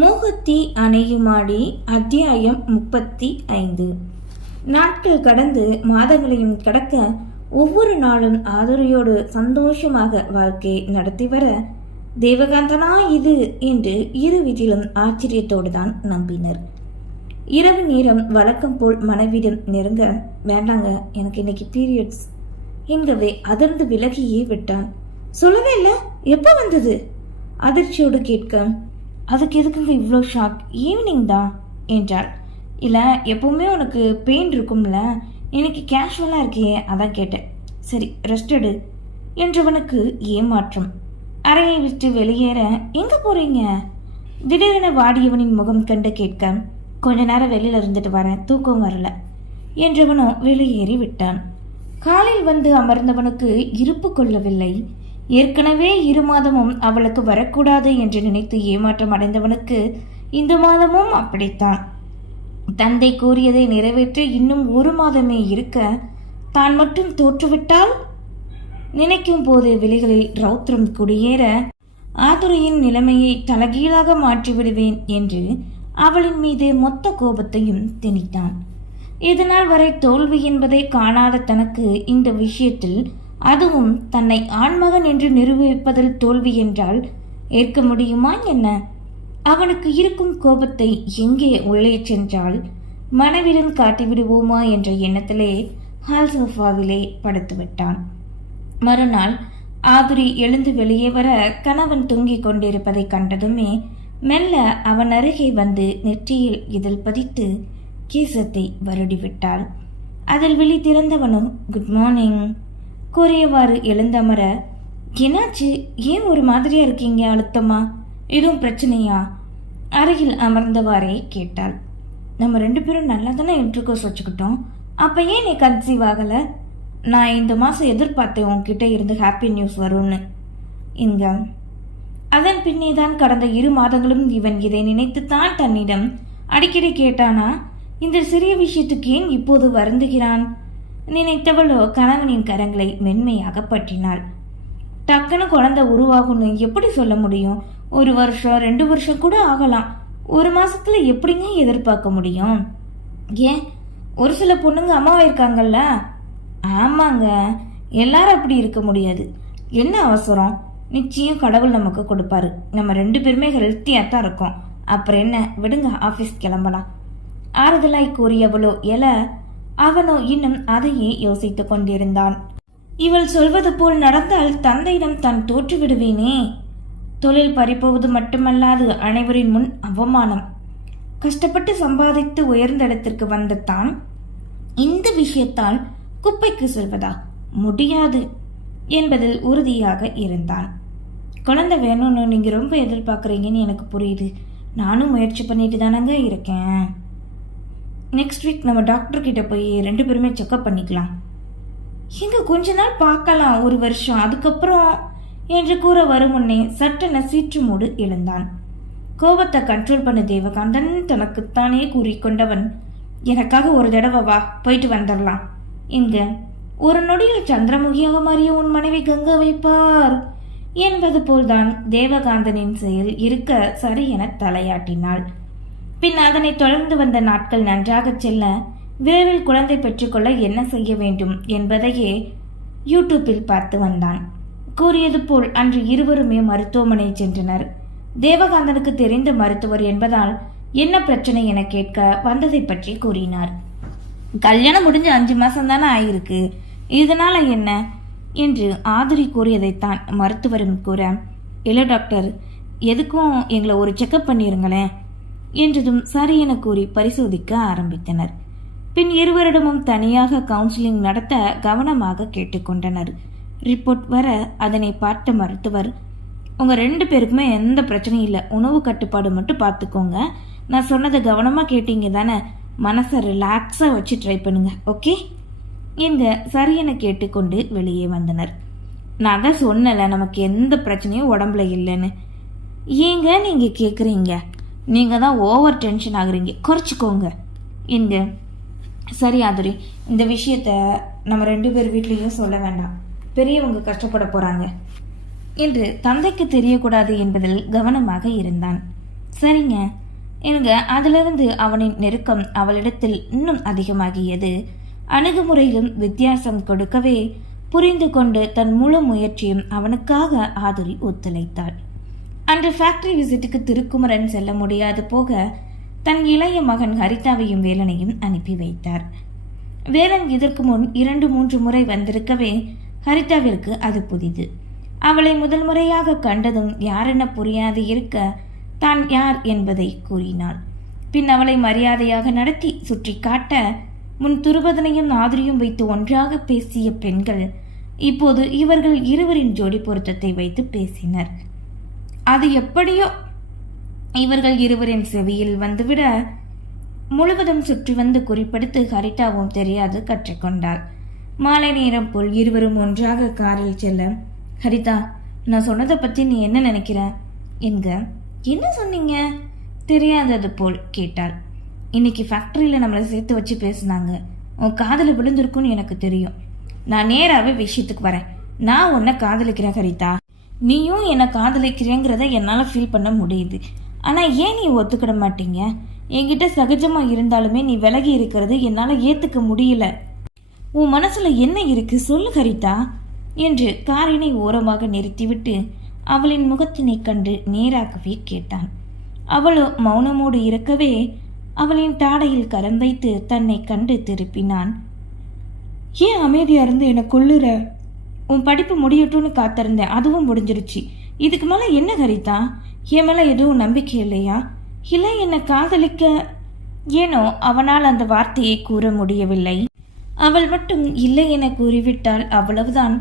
மோகத்தி அணையுமாடி அத்தியாயம் 35. நாட்கள் கடந்து மாதங்களையும் கடக்க ஒவ்வொரு நாளும் ஆதுரையோடு சந்தோஷமாக வாழ்க்கை நடத்தி வர தேவகாந்தனா இது என்று இரு வீட்டிலும் ஆச்சரியத்தோடு தான் நம்பினர். இரவு நேரம் வழக்கம் போல் மனைவிடம் நெருங்க, வேண்டாங்க எனக்கு இன்னைக்கு பீரியட்ஸ் என்கவே அதிர்ந்து விலகியே விட்டான். சொல்லவே இல்லை, எப்போ வந்தது? அதிர்ச்சியோடு கேட்க, அதுக்கு எதுக்குங்க இவ்வளோ ஷாக்? ஈவினிங் தான் என்றாள். இல்லை, எப்பவுமே உனக்கு பெயின் இருக்கும்ல, இன்னைக்கு கேஷுவலாக இருக்கியே, அதான் கேட்டேன். சரி, ரெஸ்ட் எடு என்றவனுக்கு ஏமாற்றம். அறையை விட்டு வெளியேற, எங்கே போறீங்க? திடீரென வாடியவனின் முகம் கண்டு கேட்க, கொஞ்ச நேரம் வெளியில் இருந்துட்டு வரேன், தூக்கம் வரல என்றவனோ வெளியேறி விட்டான். காலில் வந்து அமர்ந்தவனுக்கு இருப்பு கொள்ளவில்லை. ஏற்கனவே 2 மாதமும் அவளுக்கு வரக்கூடாது என்று நினைத்து ஏமாற்றம் அடைந்தவனுக்கு இந்த மாதமும் அப்படித்தான். தந்தை கூறியதை நிறைவேற்ற இன்னும் 1 மாதமே இருக்க தான் மட்டும் தோற்றுவிட்டால் நினைக்கும் போது விழிகளில் ரௌத்ரம் குடியேற, ஆதுரையின் நிலைமையை தலகீழாக மாற்றிவிடுவேன் என்று அவளின் மீது மொத்த கோபத்தையும் திணித்தான். இதனால் வரை தோல்வி என்பதை காணாத தனக்கு இந்த விஷயத்தில், அதுவும் தன்னை ஆண்மகன் என்று நிரூபிப்பதில் தோல்வி என்றால் ஏற்க முடியுமா என்ன? அவனுக்கு இருக்கும் கோபத்தை எங்கே உள்ளே சென்றால் மனைவிடம் காட்டிவிடுவோமா என்ற எண்ணத்திலே ஹால் சோஃபாவிலே படுத்துவிட்டான். மறுநாள் ஆதுரி எழுந்து வெளியே வர கணவன் தூங்கிக் கொண்டிருப்பதை கண்டதுமே மெல்ல அவன் அருகே வந்து நெற்றியில் இதழ் பதித்து கேசத்தை வருடிவிட்டாள். அதில் விழி திறந்தவனும் குட் மார்னிங் கூறியவாறு எழுந்தமர, என்னாச்சு, ஏன் ஒரு மாதிரியா இருக்கீங்க? அழுத்தமா எதுவும் பிரச்சனையா? அருகில் அமர்ந்தவாறே கேட்டாள். நம்ம 2 பேரும் நல்லா தானே இன்டர்கோர்ஸ் வச்சுக்கிட்டோம், அப்ப ஏன் நீ கன்சீவ் ஆகல? நான் இந்த மாசம் எதிர்பார்த்தேன் உன்கிட்ட இருந்து ஹாப்பி நியூஸ் வரும்னு. இங்க அதன் பின்னே தான் கடந்த 2 மாதங்களும் இவன் இதை நினைத்துத்தான் தன்னிடம் அடிக்கடி கேட்டானா? இந்த சிறிய விஷயத்துக்கு ஏன் இப்போது வருந்துகிறான்? நினைத்தவளோ கணவனின் கரங்களை மென்மையாக பற்றினாள். டக்குன்னு குழந்தை உருவாகும்னு எப்படி சொல்ல முடியும்? 1 வருஷம் 2 வருஷம் கூட ஆகலாம். 1 மாசத்துல எப்படிங்க எதிர்பார்க்க முடியும்? ஏன், ஒரு சில பொண்ணுங்க அம்மாவா இருக்காங்கல்ல. ஆமாங்க, எல்லாரும் அப்படி இருக்க முடியாது. என்ன அவசரம்? நிச்சயம் கடவுள் நமக்கு கொடுப்பாரு. நம்ம 2 பேருமே ஹெல்த்தியா தான் இருக்கோம். அப்புறம் என்ன, விடுங்க, ஆபீஸ் கிளம்பலாம் ஆறுதலாய் கூறியவளோ எல, அவனோ இன்னும் அதையே யோசித்துக் கொண்டிருந்தான். இவள் சொல்வது போல் நடந்தால் தந்தையிடம் தான் தோற்றுவிடுவேனே. தொழில் பறிப்போவது மட்டுமல்லாது அனைவரின் முன் அவமானம். கஷ்டப்பட்டு சம்பாதித்து உயர்ந்த இடத்திற்கு வந்த தான் இந்த விஷயத்தால் குப்பைக்கு சொல்வதா? முடியாது என்பதில் உறுதியாக இருந்தான். குழந்தை வேணும்னு நீங்க ரொம்ப எதிர்பார்க்குறீங்கன்னு எனக்கு புரியுது. நானும் முயற்சி பண்ணிட்டு தானங்க இருக்கேன். நெக்ஸ்ட் வீக் நம்ம டாக்டர் கிட்ட போய் 2 பேருமே செக்அப் பண்ணிக்கலாம். எங்க கொஞ்ச நாள் பார்க்கலாம், 1 வருஷம், அதுக்கப்புறம் என்று கூற வரும் முன்னே சட்டென சீற்றுமூடு எழுந்தான். கோபத்தை கண்ட்ரோல் பண்ண தேவகாந்தன் தனக்குத்தானே கூறிக்கொண்டவன், எனக்காக ஒரு தடவை வா, போயிட்டு வந்துடலாம். இங்க ஒரு நொடியில் சந்திரமுகியாக மாறிய உன் மனைவி கங்கா வைப்பார் என்பது போல்தான் தேவகாந்தனின் செயல் இருக்க சரி என தலையாட்டினாள். பின் அதனை தொடர்ந்து வந்த நாட்கள் நன்றாக செல்ல, விரைவில் குழந்தை பெற்றுக்கொள்ள என்ன செய்ய வேண்டும் என்பதையே யூடியூப்பில் பார்த்து வந்தான். கூறியது போல் அன்று இருவருமே மருத்துவமனை சென்றனர். தேவகாந்தனுக்கு தெரிந்த மருத்துவர் என்பதால் என்ன பிரச்சனை என கேட்க வந்ததை பற்றி கூறினார். கல்யாணம் முடிஞ்சு 5 மாசம் தானே ஆயிருக்கு, இதனால என்ன என்று ஆதுரி கூறியதைத்தான் மருத்துவரும் கூற, இல்லை டாக்டர், எதுக்கும் எங்களை ஒரு செக்அப் பண்ணிருங்களேன் என்றதும் சரி என கூறி பரிசோதிக்க ஆரம்பித்தனர். பின் இருவரிடமும் தனியாக கவுன்சிலிங் நடத்த கவனமாக கேட்டுக்கொண்டனர். ரிப்போர்ட் வர அதனை பார்த்த மருத்துவர், உங்க 2 பேருக்குமே எந்த பிரச்சனையும் இல்லை, உணவு கட்டுப்பாடு மட்டும் பார்த்துக்கோங்க. நான் சொன்னதை கவனமா கேட்டீங்க தானே? மனசை ரிலாக்ஸா வச்சு ட்ரை பண்ணுங்க, ஓகே என்க சரி என கேட்டுக்கொண்டு வெளியே வந்தனர். நான் தான் சொன்னல, நமக்கு எந்த பிரச்சனையும் உடம்புல இல்லைன்னு. ஏங்க நீங்க கேக்குறீங்க? நீங்க தான் ஓவர் டென்ஷன் ஆகுறீங்க, குறைச்சிக்கோங்க என்க. சரி ஆதுரி, இந்த விஷயத்த நம்ம 2 பேர் வீட்லேயும் சொல்ல வேண்டாம், பெரியவங்க கஷ்டப்பட போறாங்க என்று தந்தைக்கு தெரியக்கூடாது என்பதில் கவனமாக இருந்தான். சரிங்க. எனக்கு அதிலிருந்து அவனின் நெருக்கம் அவளிடத்தில் இன்னும் அதிகமாகியது. அணுகுமுறையிலும் வித்தியாசம் கொடுக்கவே புரிந்து கொண்டு தன் முழு முயற்சியும் அவனுக்காக ஆதுரி ஒத்துழைத்தாள். அன்று ஃபேக்டரி விசிட்டுக்கு திருக்குமரன் செல்ல முடியாது போக தன் இளைய மகன் ஹரிதாவையும் வேலனையும் அனுப்பி வைத்தார். வேலன் இதற்கு முன் 2-3 முறை வந்திருக்கவே ஹரிதாவிற்கு அது புதிது. அவளை முதல் முறையாக கண்டதும் யாரென புரியாது இருக்க தான் யார் என்பதை கூறினாள். பின் அவளை மரியாதையாக நடத்தி சுற்றி காட்ட முன் துருபதனையும் ஆதிரியும் வைத்து ஒன்றாக பேசிய பெண்கள் இப்போது இவர்கள் இருவரின் ஜோடி பொருத்தத்தை வைத்து பேசினர். அது எப்படியோ இவர்கள் இருவரின் செவியில் வந்துவிட முழுவதும் சுற்றி வந்து குறிப்பிடுத்து ஹரிதாவும் தெரியாது கற்றுக்கொண்டாள். மாலை நேரம் போல் இருவரும் ஒன்றாக காரில் செல்ல, ஹரிதா, நான் சொன்னதை பற்றி நீ என்ன நினைக்கிற என்க. என்ன சொன்னீங்க தெரியாதது போல் கேட்டாள். இன்னைக்கு ஃபேக்டரியில் நம்மளை சேர்த்து வச்சு பேசினாங்க. உன் காதல் விழுந்திருக்குன்னு எனக்கு தெரியும். நான் நேராகவே விஷயத்துக்கு வரேன். நான் உன்னை காதலிக்கிறேன் ஹரிதா. நீயும் என்னை காதலிக்கிறேங்கிறத என்னால் ஃபீல் பண்ண முடியுது. ஆனால் ஏன் நீ ஒத்துக்கிட மாட்டீங்க? என்கிட்ட சகஜமாக இருந்தாலுமே நீ விலகி இருக்கிறது என்னால் ஏற்றுக்க முடியல. உன் மனசில் என்ன இருக்கு சொல்லு ஹரிதா என்று காரினை ஓரமாக நிறுத்திவிட்டு அவளின் முகத்தினை கண்டு நேராகவே கேட்டான். அவளோ மௌனமோடு இருக்கவே அவளின் தாடையில் கரம் வைத்து தன்னை கண்டு திருப்பினான். ஏன் அமைதியா இருந்து என்னை கொல்லுற? உன் படிப்பு முடியட்டும்னு காத்திருந்தேன், அதுவும் முடிஞ்சிருச்சு. இதுக்கு மேலே என்ன ஹரிதா? என் மேலே எதுவும் நம்பிக்கை இல்லையா? இல்லை என்னை காதலிக்க? ஏனோ அவனால் அந்த வார்த்தையை கூற முடியவில்லை. அவள் மட்டும் இல்லை என கூறிவிட்டால் அவ்வளவுதான்,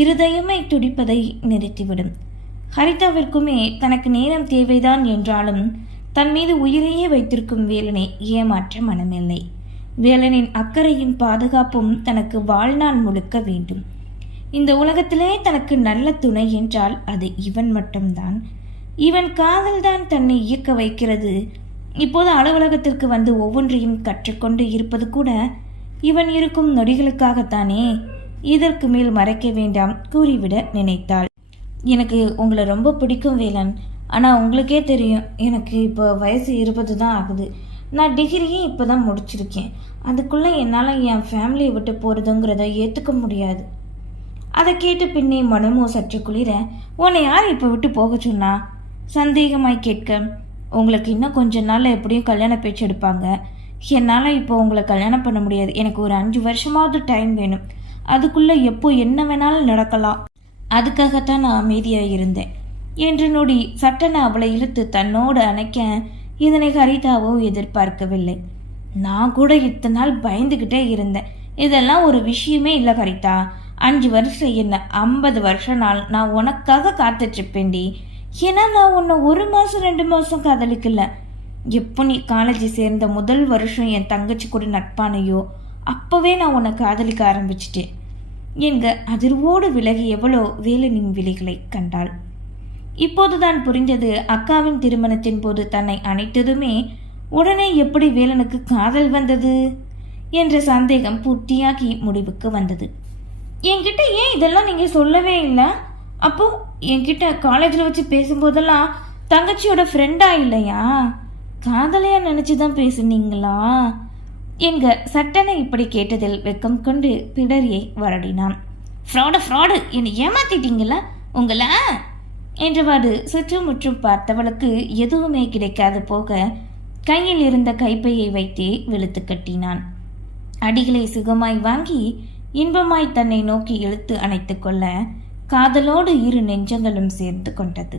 இருதயமே துடிப்பதை நிறுத்திவிடும். ஹரிதாவிற்குமே தனக்கு நேரம் தேவைதான் என்றாலும் தன் மீது உயிரையே வைத்திருக்கும் வேலனை ஏமாற்ற மனமில்லை. வேலனின் அக்கறையும் பாதுகாப்பும் தனக்கு வாழ்நாள் முழுக்க வேண்டும். இந்த உலகத்திலே தனக்கு நல்ல துணை என்றால் அது இவன் மட்டும்தான். இவன் காதல்தான் தன்னை இயக்க வைக்கிறது. இப்போது அலுவலகத்திற்கு வந்து ஒவ்வொன்றையும் கற்றுக்கொண்டு இருப்பது கூட இவன் இருக்கும் நொடிகளுக்காகத்தானே. இதற்கு மேல் மறைக்க வேண்டாம் கூறிவிட நினைத்தாள். எனக்கு உங்களை ரொம்ப பிடிக்கும் வேலன். ஆனால் உங்களுக்கே தெரியும், எனக்கு இப்போ வயசு 20 தான் ஆகுது. நான் டிகிரியே இப்போ தான் முடிச்சிருக்கேன். அதுக்குள்ளே என்னால் என் ஃபேமிலியை விட்டு போகிறதுங்கிறத ஏற்றுக்க முடியாது. அதை கேட்டு பின்னே மனமோ சற்று குளிர, உன்னை யார் இப்போ விட்டு போக சொன்னா சந்தேகமாய் கேட்க, உங்களுக்கு இன்னும் கொஞ்ச நாள் எப்படியும் கல்யாண பேச்சு எடுப்பாங்க. என்னால் இப்போ உங்களை கல்யாணம் பண்ண முடியாது. எனக்கு ஒரு 5 வருஷமாவது டைம் வேணும். அதுக்குள்ளே எப்போ என்ன வேணாலும் நடக்கலாம். அதுக்காகத்தான் நான் அமைதியாக இருந்தேன் என்று நொடி சட்டென அவளை இழுத்து தன்னோடு அணைக்க இதனை ஹரிதாவோ எதிர்பார்க்கவில்லை. நான் கூட இத்தனை நாள் பயந்துக்கிட்டே இருந்தேன். இதெல்லாம் ஒரு விஷயமே இல்லை ஹரிதா. 5 வருஷம் என்ன 50 வருஷம் நாள் நான் உனக்காக காத்துட்ருப்பேன்டி. ஏன்னா நான் உன்னை 1 மாதம் 2 மாதம் காதலிக்கல. எப்போ நீ காலேஜ் சேர்ந்த முதல் வருஷம் என் தங்கச்சி கூட நட்பானையோ அப்போவே நான் உன்னை காதலிக்க ஆரம்பிச்சிட்டேன் என்க அதிர்வோடு விலகி எவ்வளோ வேலனின் விலைகளை கண்டாள். இப்போதுதான் புரிந்தது, அக்காவின் திருமணத்தின் போது தன்னை அணைத்ததுமே உடனே எப்படி வேலனுக்கு காதல் வந்தது என்ற சந்தேகம் பூர்த்தியாகி முடிவுக்கு வந்தது. என்கிட்ட ஏன் இதெல்லாம் நீங்கள் சொல்லவே இல்லை? அப்போ என்கிட்ட காலேஜில் வச்சு பேசும்போதெல்லாம் தங்கச்சியோட ஃப்ரெண்டா இல்லையா, காதலையா நினச்சி தான் பேசுனீங்களா என்க சட்டனை இப்படி கேட்டதில் வெக்கம் கொண்டு பிடரியை வருடினான். ஃப்ராடு என்னை ஏமாத்திட்டீங்கள உங்களை என்றவாறு சுற்றுமுற்றும் பார்த்தவளுக்கு எதுவுமே கிடைக்காது போக கையில் இருந்த கைப்பையை வைத்தே வெளுத்து கட்டினான். அடிகளை சுகமாய் வாங்கி இன்பமாய் தன்னை நோக்கி இழுத்து அணைத்து கொள்ள காதலோடு 2 நெஞ்சங்களும் சேர்ந்து கொண்டது.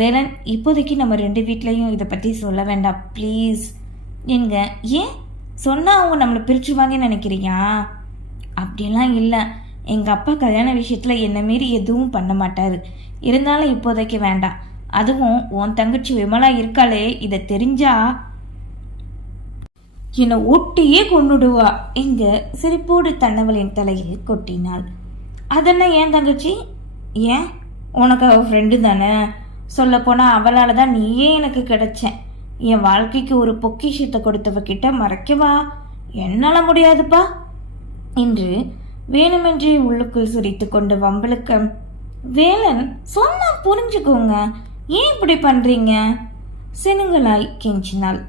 வேலன், இப்போதைக்கு நம்ம 2 வீட்லையும் இதை பற்றி சொல்ல வேண்டாம் ப்ளீஸ் என்க. ஏன் சொன்னால் அவங்க நம்மளை பிரிச்சுவாங்க நினைக்கிறியா? அப்படிலாம் இல்லை. எங்கள் அப்பா கல்யாண விஷயத்தில் என்னை மீறி எதுவும் பண்ண மாட்டார். இருந்தாலும் இப்போதைக்கு வேண்டாம். அதுவும் உன் தங்கச்சி விமலா இருக்காளே, இதை தெரிஞ்சா என்னை ஒட்டியே கொண்டுடுவா எங்க சிரிப்போடு தன்னவளின் தலையில் கொட்டினாள். அதென்ன ஏன் தங்கச்சி? ஏன் உனக்கு அவள் ஃப்ரெண்டு தானே. சொல்லப்போனால் அவளால் தான் நீயே எனக்கு கிடைச்சேன். என் வாழ்க்கைக்கு ஒரு பொக்கிஷத்தை கொடுத்தவகிட்ட மறைக்கவா என்னால் முடியாதுப்பா என்று வேணுமென்றே உள்ளுக்குள் சிரித்து கொண்டு வம்பளுக்க, வேலன் சொன்னா புரிஞ்சுக்கோங்க, ஏன் இப்படி பண்ணுறீங்க? சினுங்களாய் கெஞ்சினாள்.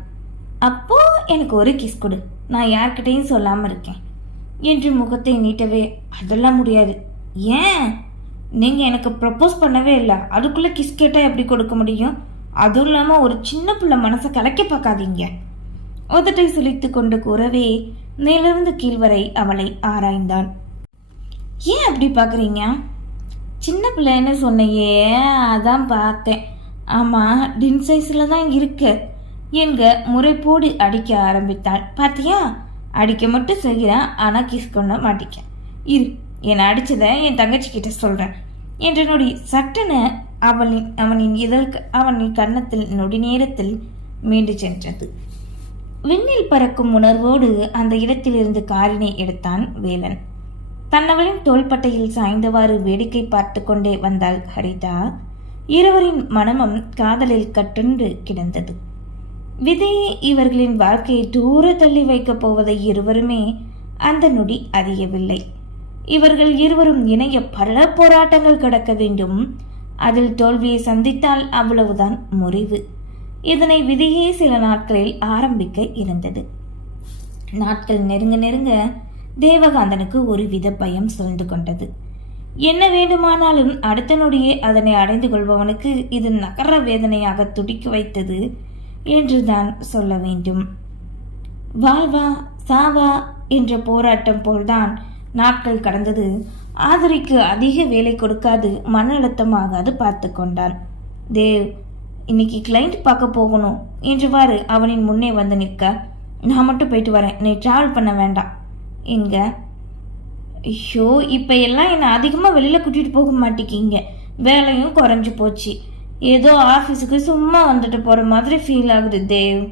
அப்போ எனக்கு ஒரு கிஸ் கொடு, நான் யார்கிட்டையும் சொல்லாம இருக்கேன் என்று முகத்தை நீட்டவே, அதெல்லாம் முடியாது. ஏன்? நீங்க எனக்கு ப்ரப்போஸ் பண்ணவே இல்லை, அதுக்குள்ள கிஸ் கேட்டா எப்படி கொடுக்க முடியும்? அதுவும் இல்லாம ஒரு சின்ன பிள்ளை மனசை கலைக்க பார்க்காதீங்க. உதட்டை சுழித்து கொண்டு கூறவே மேலிருந்து கீழ் வரை அவளை ஆராய்ந்தான். ஏன் அப்படி பார்க்குறீங்க? சின்ன பிள்ளைன்னு சொன்னையே, அதான் பார்த்தேன். ஆமாம், டின் சைஸில் தான் இருக்கு என்க முறைப்போடு அடிக்க ஆரம்பித்தாள். பார்த்தியா, அடிக்க மட்டும் செய்கிறேன், ஆனால் கிஸ் பண்ண மாட்டிக்க. இரு, என்னை அடித்ததை என் தங்கச்சிக்கிட்ட சொல்கிறேன் என்ற நொடி சட்டென அவனின் கன்னத்தில் நொடி நேரத்தில் மீண்டு சென்றது. விண்ணில் பறக்கும் உணர்வோடு அந்த இடத்திலிருந்து காரினை எடுத்தான் வேலன். தன்னவளின் தோள்பட்டையில் சாய்ந்தவாறு வேடிக்கை பார்த்து கொண்டே வந்தாள் ஹரிதா. இருவரின் மனமும் காதலில் கட்டுண்டு கிடந்தது. விதையே இவர்களின் வாழ்க்கையை தூர தள்ளி வைக்கப் போவதை இருவருமே அந்த நொடி அறியவில்லை. இவர்கள் இருவரும் இணைய பல போராட்டங்கள் கடக்க வேண்டும். அதில் தோல்வியை சந்தித்தால் அவ்வளவுதான் முறிவு. இதனை விதியே சில நாட்களில் ஆரம்பிக்க இருந்தது. நாட்கள் நெருங்க நெருங்க தேவகாந்தனுக்கு ஒரு வித பயம் சூழ்ந்து கொண்டது. என்ன வேண்டுமானாலும் அடுத்த நொடியே அதனை அடைந்து கொள்பவனுக்கு இது நகர வேதனையாக துடிக்க வைத்தது என்றுதான் சொல்ல வேண்டும். வாழ்வா சாவா என்ற போராட்டம் போல்தான் நாட்கள் கடந்தது. ஆதரிக்கு அதிக வேலை கொடுக்காது, மன அழுத்தமாகாது பார்த்து கொண்டான். தேவ், இன்னைக்கு கிளைண்ட் பார்க்க போகணும் என்றவாறு அவனின் முன்னே வந்து நிற்க, நான் மட்டும் போயிட்டு வரேன், நீ டிராவல் பண்ண வேண்டாம் என்க. ஐயோ, இப்போ எல்லாம் என்னை அதிகமாக வெளியில் கூட்டிகிட்டு போக மாட்டேங்கிங்க, வேலையும் குறைஞ்சி போச்சு, ஏதோ ஆஃபீஸுக்கு சும்மா வந்துட்டு போகிற மாதிரி ஃபீல் ஆகுது தேவ்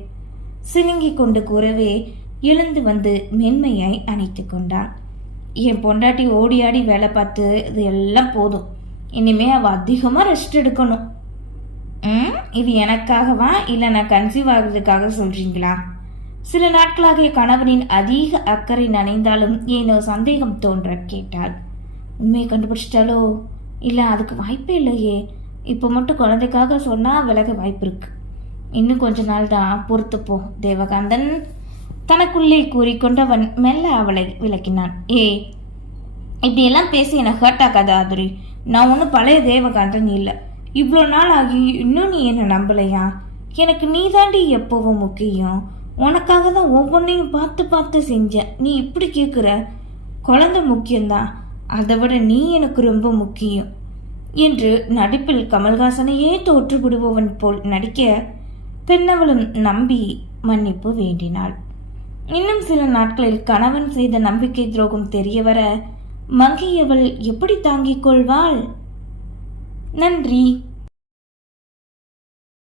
சினுங்கி கொண்டு கூறவே எழுந்து வந்து மென்மையாய் அணைத்து கொண்டான். என் பொண்டாட்டி ஓடி ஆடி வேலை பார்த்து இது எல்லாம் போதும், இனிமே அவள் அதிகமாக ரெஸ்ட் எடுக்கணும். இது எனக்காகவா இல்லை நான் கன்சீவ் ஆகுறதுக்காக சொல்றீங்களா? சில நாட்களாக கணவனின் அதிக அக்கறை நனைந்தாலும் ஏனோ சந்தேகம் தோன்ற கேட்டாள். உண்மையை கண்டுபிடிச்சிட்டாலோ? இல்லை, அதுக்கு வாய்ப்பே இல்லையே. இப்போ மட்டும் குழந்தைக்காக சொன்னால் விலக வாய்ப்பு இருக்கு. இன்னும் கொஞ்ச நாள் தான் பொறுத்துப்போ தேவகாந்தன் தனக்குள்ளே கூறிக்கொண்டவன் மெல்ல அவளை விளக்கினான். இப்படியெல்லாம் பேசி என்னை ஹர்ட் ஆகாத ஆதுரி, நான் ஒன்றும் பழைய தேவகாந்தன் இல்லை. இவ்வளோ நாள் ஆகி இன்னும் நீ என்னை நம்பலையா? எனக்கு நீ தாண்டி எப்போவும் முக்கியம். உனக்காக தான் ஒவ்வொன்றையும் பார்த்து பார்த்து செஞ்சேன். நீ இப்படி கேட்குற? குழந்தை முக்கியம்தான், அதை விட நீ எனக்கு ரொம்ப முக்கியம் என்று நடிப்பில் கமல்ஹாசனையே தோற்றுவிடுபவன் போல் நடிக்க பெண்ணவளும் நம்பி மன்னிப்பு வேண்டினாள். இன்னும் சில நாட்களில் கணவன் செய்த நம்பிக்கை துரோகம் தெரியவர மங்கையவள் எப்படி தாங்கிக் கொள்வாள்? நன்றி.